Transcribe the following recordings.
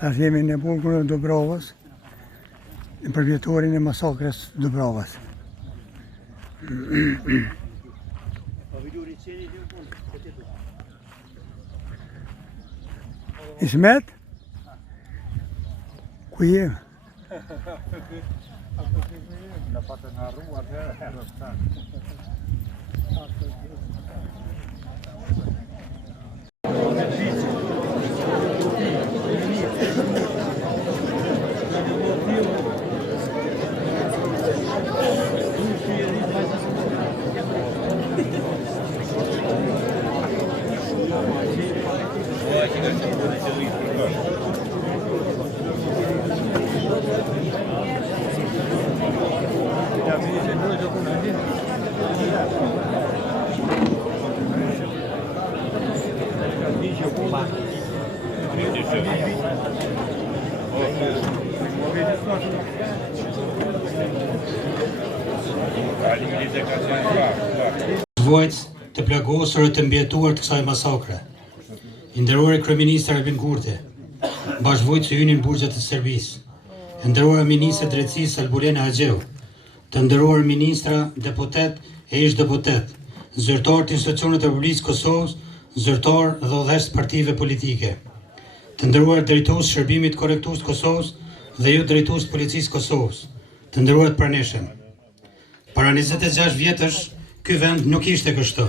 Tash jemi në burgun e Dobrovës, në përvjetorin e masakrës Dobrovës. Ismet? Ku je? Në patë në arruar të Vojtës të plagosur e të mbjetuar të kësaj masakre. I nderuar kryeministër Albin Kurti, bashkëvojtës së hynin burgjet të Serbisë, e nderuar ministër drejtësisë Albulena Haxheu, të nderuar ministra, deputet e ish deputet, zyrtar të institucionet e Republikës Kosovës, zyrtar dhe udhëheqës partive politike, të nderuar drejtues shërbimit korrektues të Kosovës dhe ju drejtues policisë Kosovës, të nderuar të pranishëm. Para 26 vjetësh, ky vend nuk ishte kështu.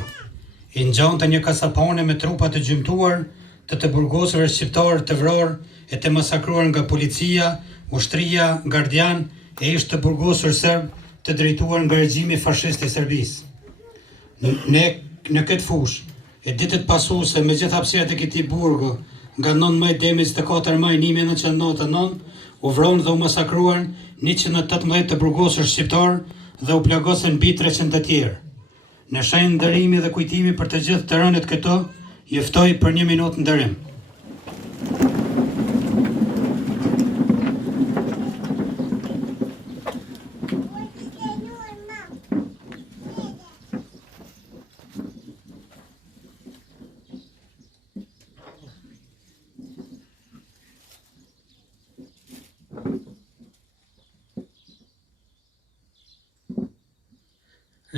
I ngjante një kasapane me trupa të gjymtuar, të burgosurve shqiptar të vrarë e të masakruar nga policia, ushtria, gardian e ish të burgosur serb të drejtuar nga regjimi fashist i Serbisë. Ne në këtë fushë, e ditët pasuese me gjithë hapësirat e këtij burgu, nga 9 maj deri 24 maj 1999, u vronë dhe u masakruan 118 të burgosur shqiptar dhe u plagosën mbi 300 të tjerë. Në shenjë ndërimi dhe kujtimi për të gjithë të rënët këto, ju ftoj për 1 minutë ndërim.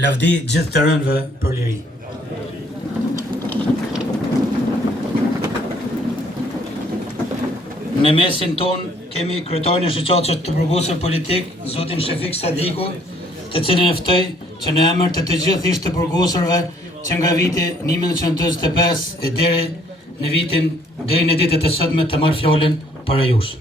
Lavdi gjithë të rënëve për liri. Në mesin ton kemi kryetarin e shoqatës të burgosur politik, zotin Shefik Sadiku, të cilin e ftoj që në emër të gjithë ish të burgosurve që nga viti 1945 e deri në ditët e sotme të marrë fjalën para jush.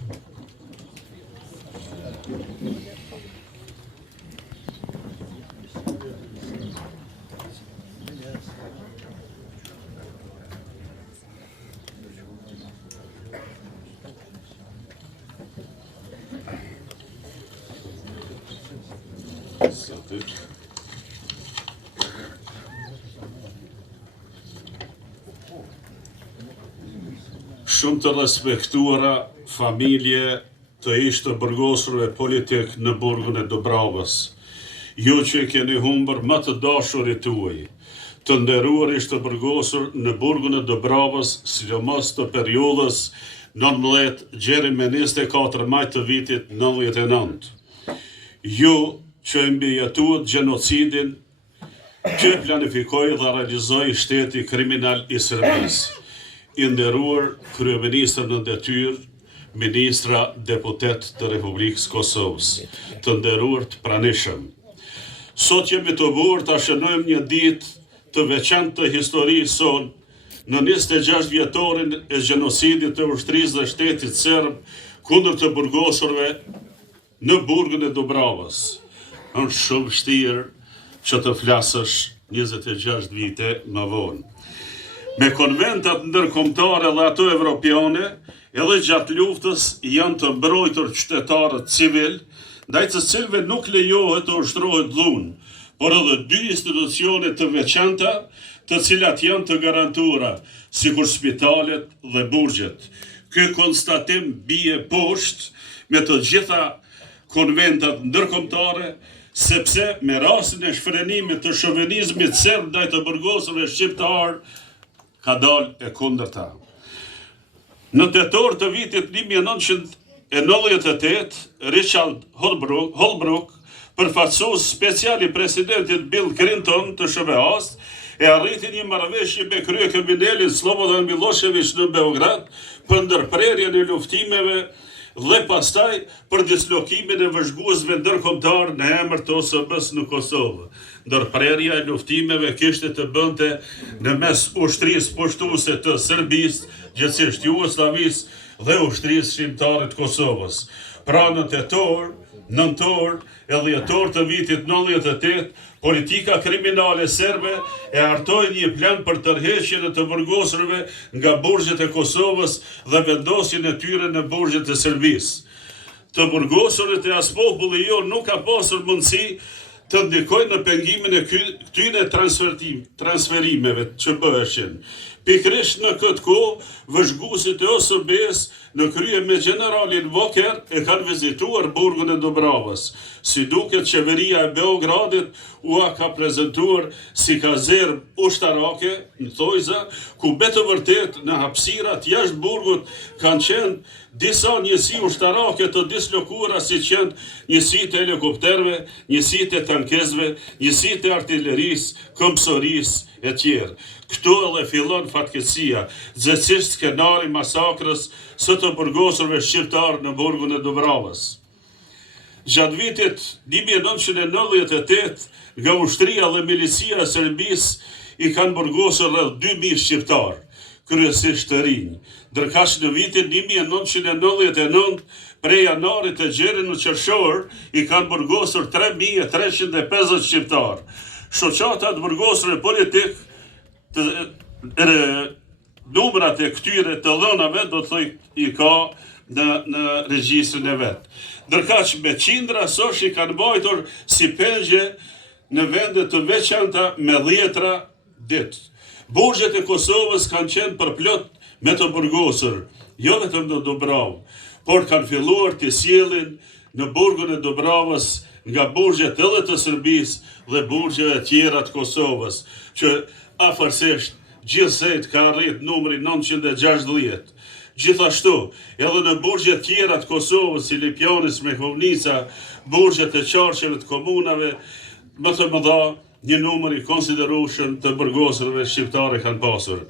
Shumë të respektuara familje të ish të burgosurve politik në burgun e Dobrovës, ju që keni humbur më të dashurit tuaj, të nderuar ish të burgosur në burgun e Dobrovës, sidomos të periudhës 19 deri me 24 maj të vitit 99. Ju që mbijetuat gjenocidin që planifikoi dhe realizoi shteti kriminal i Serbisë. I nderuar kryeministër në detyrë, ministra deputet të Republikës Kosovës, të nderuar të pranishëm. Sot jemi të bukur ta shënojmë një ditë të veçantë të historisë sonë në 26 vjetorin e gjenocidit të ushtrisë dhe shtetit serb kundër të burgosurve në burgun e Dobrovës. Është shumë vështirë që të flasësh 26 vite më vonë. Me konventat ndërkombëtare dhe ato evropiane, edhe gjatë luftës janë të mbrojtur qytetarët civil, ndaj të cilëve nuk lejohet të ushtrohet dhunë, por edhe 2 institucione të veçanta, të cilat janë të garantuara, sikur spitalet dhe burgjet. Ky konstatim bie poshtë me të gjitha konventat ndërkombëtare, sepse me rastin e shfrenimit të shovenizmit serb ndaj të burgosëve shqiptar ka dalë e kundërta. Në tetor të vitit 1998, Richard Holbrooke, përfaqësues special i presidentit Bill Clinton të SBA-s, e arriti një marrëveshje me kryekriminalin Slobodan Milošević në Beograd për ndërprerjen e luftimeve dhe pastaj për dislokimin e vëzhguesve ndërkombëtar në emër të OSB-s në Kosovë. Ndërprerja e luftimeve kishte të bënte në mes ushtrisë pushtuese të Serbisë, gjithsesi Jugosllavisë dhe ushtrisë shqiptare të Kosovës. Pra në tetor, nëntor e dhjetor të vitit 98, politika kriminale serbe e hartoi një plan për tërheqjen e të burgosërve nga burgjet e Kosovës dhe vendosjen e tyre në burgjet e Serbisë. Të burgosërit e as populli jo nuk ka pasur mundësi të ndikojnë në pengimin e këtyre transferimeve që bëheshin. Pikrisht në këtë kohë, vëzhguesit e OSB-s në krye me generalin Voker e kanë vizituar burgun e Dobravës. Si duket, qeveria e Beogradit ua ka prezentuar si kazermë ushtarake në thojza, ku me të vërtet në hapësirat jashtë burgut kanë qenë disa njësi ushtarake të dislokuara, si qenë njësit e helikopterve, njësit e tankezve, njësit e artillerisë, këmbësorisë e tjerë. Këtu edhe fillon fatkeqësia, zëcisht skenari masakrës së të burgosërve shqiptar në burgun e Dobravës. Gjatë vitit 1998, nga ushtria dhe milicia e Serbisë i kanë burgosur rreth 2000 shqiptar, kryesisht të rinj. Ndërkaq në vitin 1999, prej janarit të gjerin në qershor, i kanë burgosur 3350 shqiptar. Shoqata të burgosëve politik, numrat e këtyre të dhënave do të thoj i ka në regjistrin e vet. Ndërkaq me qindra sosh i kanë mbajtur si pengje në vende të veçanta me dhjetra ditë. Burgjet e Kosovës kanë qenë përplot me të burgosur, jo vetëm në Dobravë, por kanë filluar të sjellin në burgun e Dobravës nga burgjet edhe të Serbisë dhe burgjeve tjera të Kosovës, që afërsisht gjithsejt ka arrit numri 960. Gjithashtu, edhe në burgjet tjera të Kosovës, si Lipjanis, Mehovnica, burgjet e qarqeve të komunave, më të mëdha, një numër i konsiderueshëm të burgosërve shqiptare kanë pasur.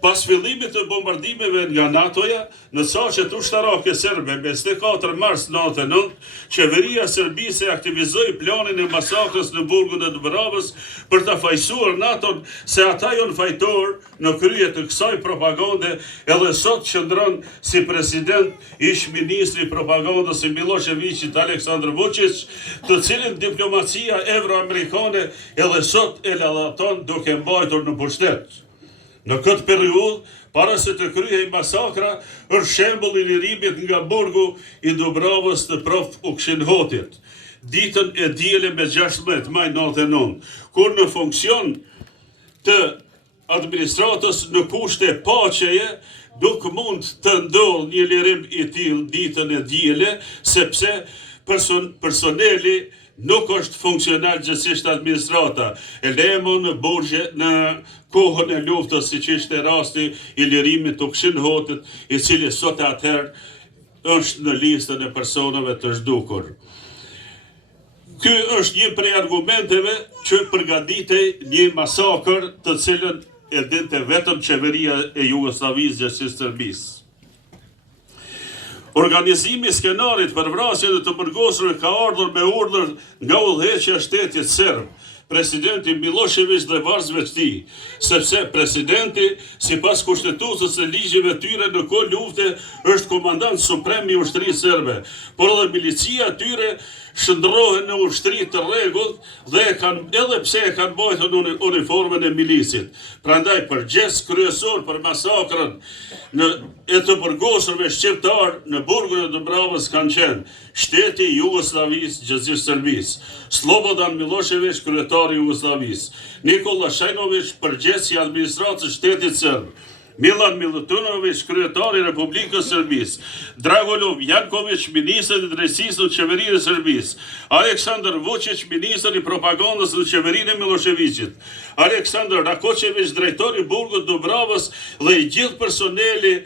Pas fillimit të bombardimeve nga NATO-ja, në saqet ushtarake serbe, me 24 mars 99, qeveria Serbisë aktivizoi planin e masakrës në burgun e Dobravës për ta fajsuar NATO-n se ata janë fajtor në krye të kësaj propagande, edhe sot qëndron si president ish ministri propagandës i Miloševićit Aleksandar Vučić, të cilin diplomacia evroamerikane edhe sot e lëdhaton duke mbajtur në pushtet. Në këtë periudhë, para se të kryhej masakra, është shembull i lirimit nga burgu i Dobravës të prof Ukshënhotit, ditën e diele me 16 maj 99, kur në funksion të administratës në kushte paqeje, nuk mund të ndodhë një lirim i tillë ditën e diele, sepse personeli nuk është funksional gjithsesi administrata. E lemon në burgje në kohën e luftës, siç ishte rasti i lirimit të Ukshënhotit, i cili sot atëherë është në listën e personave të zhdukur. Ky është një prej argumenteve që përgatitej një masakër të cilën e dinte vetëm qeveria e Jugosllavisë gjithsesi Serbisë. Organizimi i skenarit për vrasjen e të burgosërve ka ardhur me urdhër nga udhëheqja e shtetit serb, presidenti Milošević dhe varzëve të tij, sepse presidenti, sipas kushtetutës së ligjeve tyre në kohë lufte, është komandant suprem i ushtrisë serbe, por edhe milicia tyre shndrohen në ushtri të rregullt dhe edhe pse e kanë mbajtur uniformën e milisit. Prandaj përgjegjës kryesor për masakrën e të burgosërve shqiptar në burgun e Dobravës kanë qenë shteti i Jugosllavisë, gjithsesi Serbisë, Slobodan Milošević, kryetari i Jugosllavisë, Nikola Šajnović, përgjegjës i administratës shtetit serb, Milan Milutunović, kryetari i Republikës Serbisë, Dragolov Janković, ministri i drejtësisë në qeverinë e Serbisë, Aleksandar Vučić, ministri i propagandës në qeverinë e Miloševićit, Aleksandar Rakočević, drejtori i burgut Dubravës dhe i gjithë personeli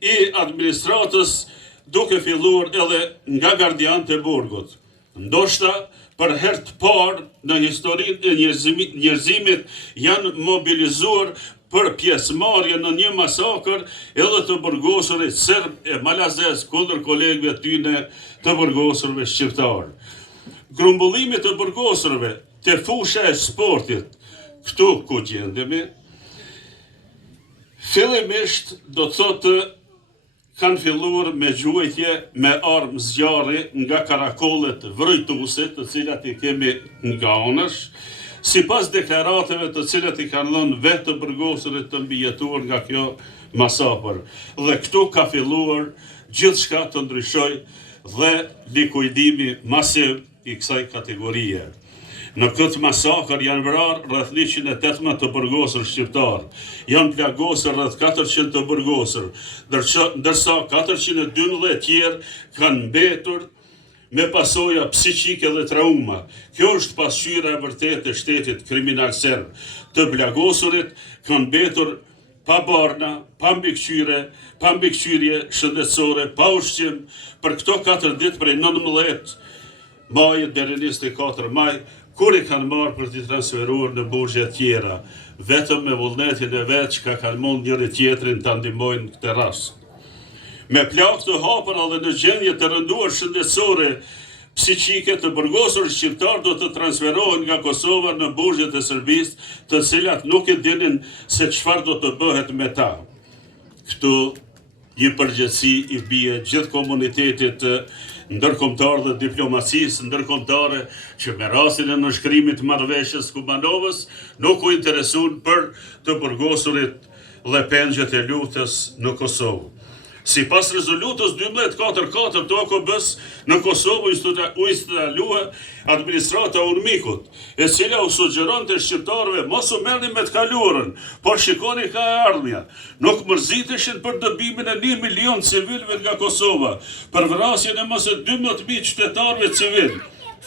i administratës, duke filluar edhe nga gardianët e burgut. Ndoshta për herë të parë në historinë e njerëzimit janë mobilizuar për pjesëmarrje në një masakër edhe të burgosurit serb e malazes kundër kolegëve tyne të burgosurve shqiptarë. Grumbullimit të burgosurve të fusha e sportit, këtu ku gjendemi, fillimisht do të thotë kanë filluar me gjuajtje me armë zjarri nga karakollet vrojtuese, të cilat i kemi nga anësh, sipas deklaratave të cilat i kanë dhënë vetë të burgosurit të mbijetuar nga kjo masakër. Dhe këtu ka filluar gjithçka të ndryshoj dhe likuidimi masiv i kësaj kategorie. Në këtë masakër janë vrarë rreth 118 të burgosur shqiptar, janë plagosur rreth 400 të burgosur, ndërsa 412 tjerë kanë mbetur me pasoja psiqike dhe trauma. Kjo është pasqyra e vërtetë e shtetit kriminal serb. Të plagosurit kanë mbetur pa barna, pa mbikëqyrje shëndetësore, pa ushqim, për këto 4 ditë prej 19 majit deri 24 maj, kur i kanë marrë për t'i transferuar në burgje tjera, vetëm me vullnetin e vetë që ka kanë mund njëri tjetrin të ndihmojnë këtë rast. Me plagë të hapura dhe në gjendje të rënduar shëndetësore psiqike të burgosur shqiptar do të transferohen nga Kosova në burgjet e Serbisë, të cilat nuk e dinin se çfarë do të bëhet me ta. Këtu një përgjegjësi i bie gjithë komunitetit ndërkombëtar dhe diplomacisë ndërkombëtare që me rastin e nënshkrimit të marrëveshjes Kubanovës nuk u interesuan për të burgosurit dhe pengjet e lutjes në Kosovë. Sipas rezolutës 1244 të OKB-s, në Kosovë u instalua administrata Urmikut, e cila u sugjeronte shqiptarëve mos u merrni me të kaluarën, por shikoni ka ardhmja. Nuk mërziteshin për dëbimin e 1 milion civilëve nga Kosova, për vrasjen e mëse 12.000 qytetarëve civil,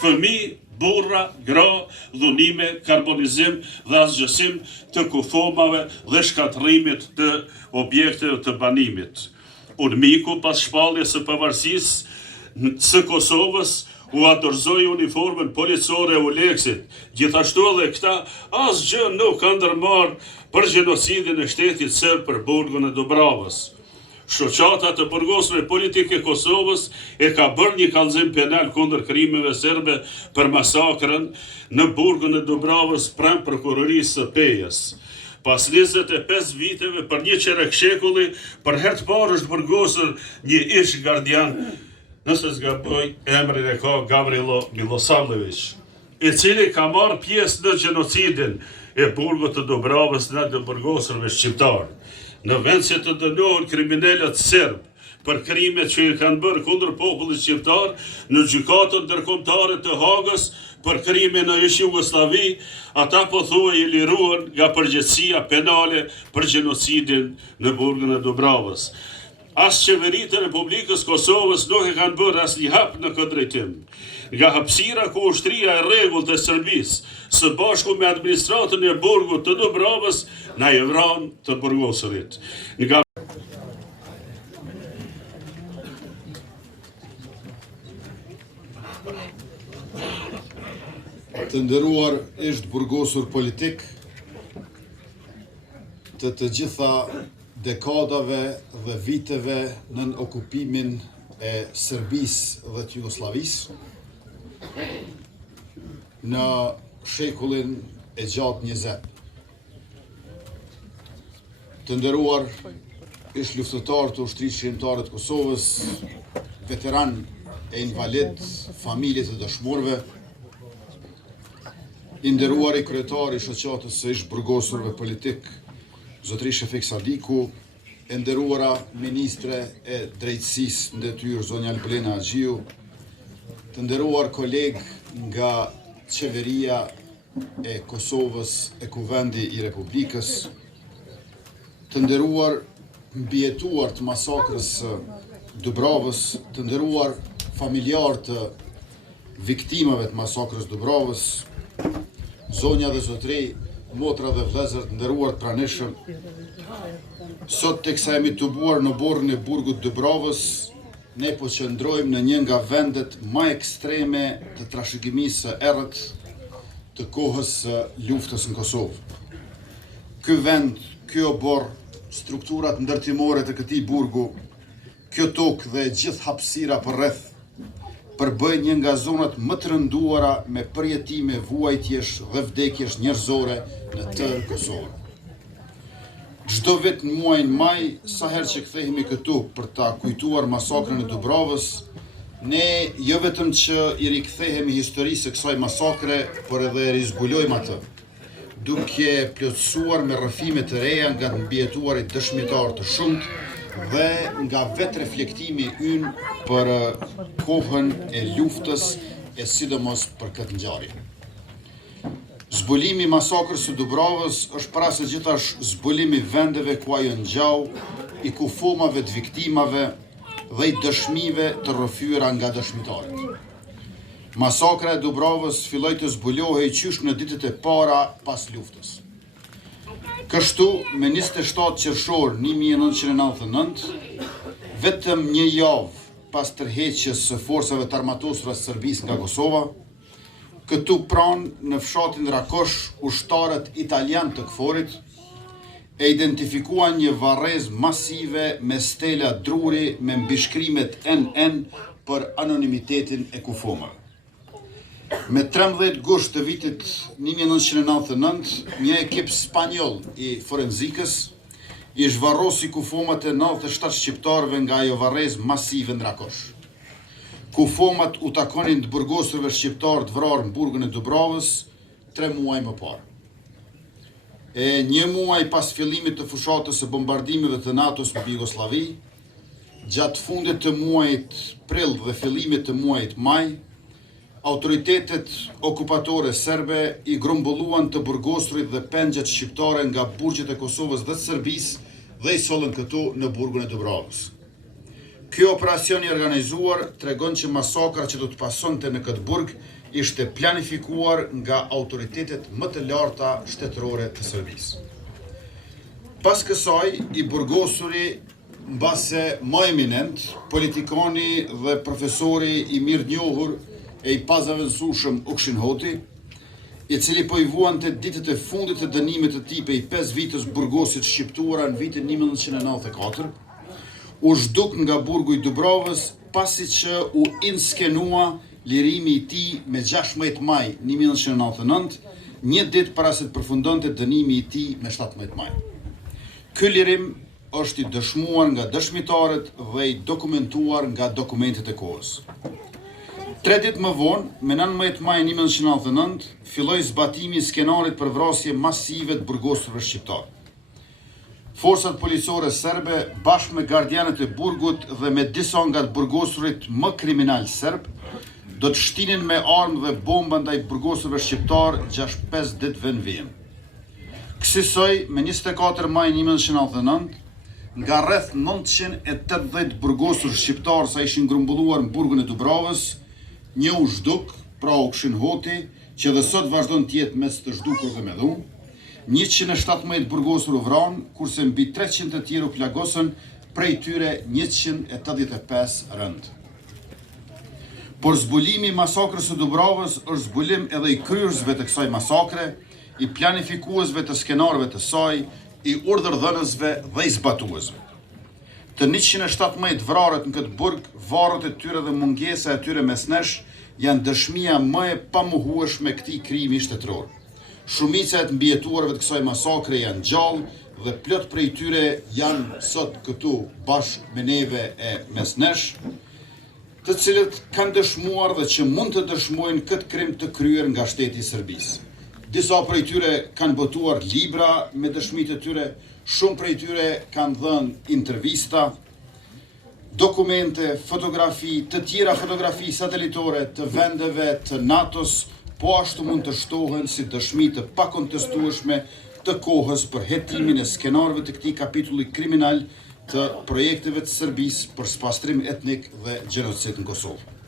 fëmijë, burra, gra, dhunime, karbonizim dhe asgjësim të kufomave dhe shkatrimit të objekteve të banimit. Urmiku, pas shpalljes së pavarësisë së Kosovës, u dorëzoi uniformën policore e Uleksit. Gjithashtu edhe këta asgjë nuk kanë ndërmarrë për gjenocidin e shtetit serb për burgun e Dubravës. Shoqata të burgosëve politike Kosovës e ka bërë një kallëzim penal kundër krimeve serbe për masakrën në burgun e Dubravës pranë prokurorisë së Pejës. Pas 25 viteve për një qerek shekulli, për herë të parë është burgosur një ish gardian, nëse s'gaboj, emrin e ka Gavrilo Milosavljević, i cili ka marrë pjesë në gjenocidin e burgut të Dubravës në të burgosurve shqiptar. Në vend se të dënohen kriminalët serb për krimet që i kanë bërë kundër popullit shqiptar, në gjykatën ndërkombëtare të Hagës për krime në ish Jugosllavi, ata po thuaj i liruan nga përgjegjësia penale për gjenocidin në burgun e Dubravës. As qeveritë e Republikës Kosovës nuk e kanë bërë asnjë hap në këtë drejtim. Nga hapësira ku ushtria e rregullt e Serbisë, së bashku me administratën e burgut të Dubravës, na i vran të burgosurit. Nga të nderuar ish burgosur politik të gjitha dekadave dhe viteve nën okupimin e Serbisë dhe të Jugosllavisë, në shekullin e gjatë 20. Të nderuar ish luftëtar të ushtrisë shqiptare të Kosovës, veteran e invalid, familje të dëshmorëve, i nderuar i kryetari i shoqatës së ish burgosurve politik, zotëri Shefik Sadiku, e nderuara ministre e drejtësisë në detyrë zonja Albulena Axhiu, të nderuar kolegë nga qeveria e Kosovës e Kuvendi i Republikës, të nderuar mbijetuar të masakrës së Dubravës, të nderuar familjar të viktimave të masakrës Dubravës, zonja dhe zotëri, motra dhe vëllezër të nderuar të pranishëm. Sot teksa jemi tubuar në borën e burgut Dubravës, ne po qëndrojmë në një nga vendet më ekstreme të trashëgimisë së errët të kohës së luftës në Kosovë. Ky vend, ky obor, strukturat ndërtimore të këtij burgu, kjo tokë dhe gjithë hapësira përreth përbëjnë një nga zonat më të rënduara me përjetime vuajtjesh dhe vdekjesh njerëzore në tërë Kosovën. Çdo vit në muajin maj, sa herë që kthehemi këtu për ta kujtuar masakrën e Dubravës, ne jo vetëm që i rikthehemi historisë së kësaj masakre, por edhe e rizbulojmë atë, duke plotësuar me rrëfime të reja nga të mbijetuarit dëshmitar të shumt dhe nga vetë reflektimi ynë për kohën e luftës e sidomos për këtë ngjarje. Zbulimi i masakrës së Dubravës është para se gjithash zbulimi i vendeve ku ajo ngjau, i kufomave të viktimave dhe i dëshmive të rrëfyera nga dëshmitarët. Masakra e Dubravës filloi të zbulohej qysh në ditët e para pas luftës. Kështu, me 27 qershor 1999, vetëm një javë pas tërheqjes së forcave të armatosura të Serbisë nga Kosova, këtu pranë në fshatin Rakosh, ushtarët italian të KFOR-it e identifikuan një varrezë masive me stela druri me mbishkrimet NN për anonimitetin e kufomave. Me 13 gusht të vitit 1999, një ekip spanjoll i forenzikës i zhvarrosi kufomat e 97 shqiptarëve nga ajo varrezë masive në Rakosh. Kufomat u takonin të burgosëve shqiptar të vrarë në burgun e Dubravës 3 muaj më parë. E një muaj pas fillimit të fushatës së bombardimeve të NATO-s në Jugosllavi, gjatë fundit të muajit prill dhe fillimit të muajit maj, autoritetet okupatore serbe i grumbulluan të burgosurit dhe pengjet shqiptare nga burgjet e Kosovës dhe të Serbisë dhe i sollën këtu në burgun e Dubravës. Kjo operacion i organizuar tregon që masakra që do të pasonte në këtë burg ishte planifikuar nga autoritetet më të larta shtetërore të Serbisë. Pas kësaj, i burgosuri mbase më eminent, politikani dhe profesori i mirë njohur e i pazavendësueshëm Ukshin Hoti, i cili po i vuante ditët e fundit të dënimit të tij prej 5 vitësh burgosit shqiptuara në vitin 1994, u zhduk nga burgu i Dubravës pasi që u inskenua lirimi i tij me 16 maj 1999, një ditë para se të përfundonte dënimi i tij me 17 maj. Ky lirim është i dëshmuar nga dëshmitarët dhe i dokumentuar nga dokumentet e kohës. 3 ditë më vonë, me 19 maj 1999, filloi zbatimi i skenarit për vrasje masive të burgosurve shqiptar. Forcat policore serbe, bashkë me gardianët e burgut dhe me disa nga të burgosurit më kriminal serb, do të shtinin me armë dhe bomba ndaj burgosurve shqiptar 6-5 ditëve në vijim. Kësaj, me 24 maj 1999, nga rreth 980 burgosur shqiptar sa ishin grumbulluar në burgun e Dubravës, një u zhduk, pra Ukshin Hoti, që dhe sot vazhdon të jetë mes të zhdukur dhe me dhunë, 117 burgosur u vranë, kurse mbi 300 të tjerë u plagosën, prej tyre 185 rënd. Por zbulimi i masakrës së Dubravës është zbulim edhe i kryesve të kësaj masakre, i planifikuesve të skenarëve të saj, i urdhërdhënësve dhe i zbatuesve. Të 117 vrarët në këtë burg, varret e tyre dhe mungesa e tyre mesnesh janë dëshmia më e pamohueshme këtij krimi shtetëror. Shumica e të mbijetuarve të kësaj masakre janë gjallë dhe plot prej tyre janë sot këtu bashkë me neve e mesnesh, të cilët kanë dëshmuar dhe që mund të dëshmojnë këtë krim të kryer nga shteti i Serbisë. Disa prej tyre kanë botuar libra me dëshmitë e tyre, shumë prej tyre kanë dhënë intervista, dokumente, fotografi, të tjera fotografi satelitore të vendeve të NATO-s, po ashtu mund të shtohen si dëshmi të pakontestueshme të kohës për hetimin e skenarëve të këtij kapitulli kriminal të projekteve të Serbisë për spastrim etnik dhe gjenocid në Kosovë.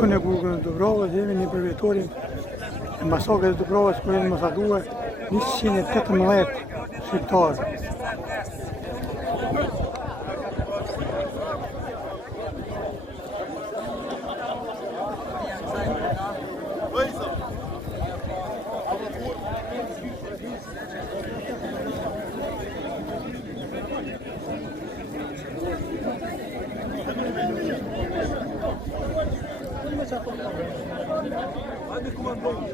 Këtu në burgun e Dubrovës jemi në përvjetorin e masakrës e Dubrovës, ku janë masakruar 118 shqiptarë. Hadi kumandon.